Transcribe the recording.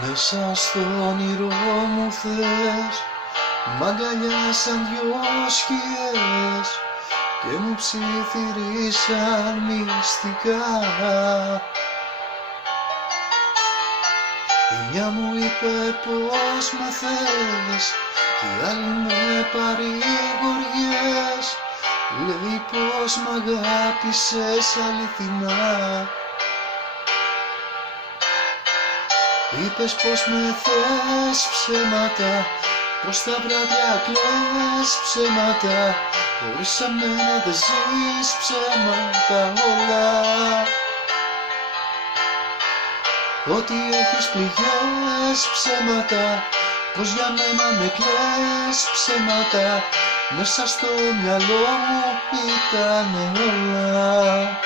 Μέσα στο όνειρό μου θες, μ' αγκαλιάσαν δυο σκιές και μου ψιθυρίσαν μυστικά. Η μια μου είπε πως με θες και η άλλη με παρηγοριές. Λέει πως μ' αγάπησες αληθινά. Είπες πως με θες ψέματα, πως τα βράδια κλαις ψέματα, χωρίς εμένα δεν ζεις ψέματα όλα. Ότι έχεις πληγές ψέματα, πως για μένα με κλαις ψέματα, μέσα στο μυαλό μου ήταν όλα.